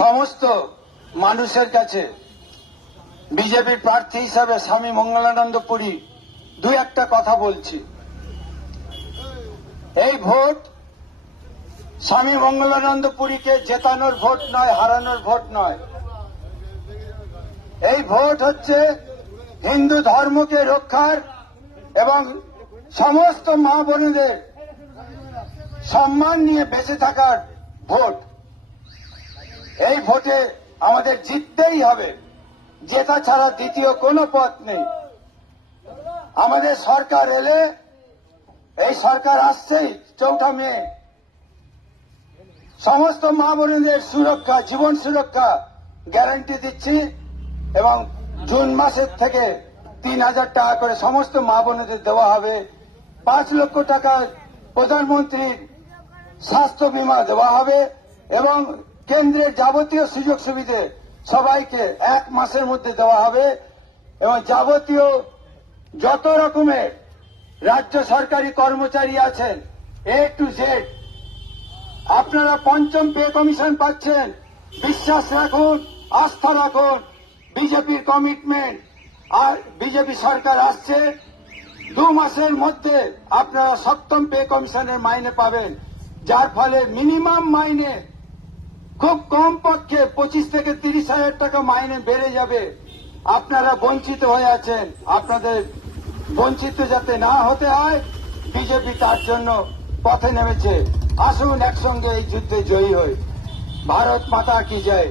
সমস্ত মানুষের কাছে বিজেপির প্রার্থী হিসাবে স্বামী মঙ্গলানন্দ পুরী দুই একটা কথা বলছি। এই ভোট স্বামী মঙ্গলানন্দ পুরীকে জেতানোর ভোট নয়, হারানোর ভোট নয়। এই ভোট হচ্ছে হিন্দু ধর্মকে রক্ষার এবং সমস্ত মা বোনেদের সম্মান নিয়ে বেঁচে থাকার ভোট। এই ভোটে আমাদের জিততেই হবে, জেতা ছাড়া দ্বিতীয় কোনো পথ নেই। আমাদের সরকার এলে, এই সরকার আসছেই 4 মে, সমস্ত মা বোনেদের সুরক্ষা, জীবন সুরক্ষা গ্যারান্টি দিচ্ছি এবং জুন মাসের থেকে 3,000 টাকা করে সমস্ত মা বোনেদের দেওয়া হবে। 5 লক্ষ টাকা প্রধানমন্ত্রীর স্বাস্থ্য বীমা দেওয়া হবে এবং কেন্দ্রের যাবতীয় সুযোগ সুবিধে সবাইকে 1 মাসের মধ্যে দেওয়া হবে এবং যাবতীয় যত রকমের রাজ্য সরকারি কর্মচারী আছেন A to Z আপনারা 5ম পে কমিশন পাচ্ছেন। বিশ্বাস রাখুন, আস্থা রাখুন, বিজেপির কমিটমেন্ট। আর বিজেপি সরকার আসছে, 2 মাসের মধ্যে আপনারা 7ম পে কমিশনের মাইনে পাবেন, যার ফলে মিনিমাম মাইনে খুব কম পক্ষে 25 থেকে 30,000 টাকা মাইনে বেড়ে যাবে। আপনারা বঞ্চিত হয়ে আছেন, আপনাদের বঞ্চিত যাতে না হতে হয় বিজেপি তার জন্য পথে নেমেছে। আসুন একসঙ্গে এই যুদ্ধে জয়ী হই। ভারত মাতা কি জয়।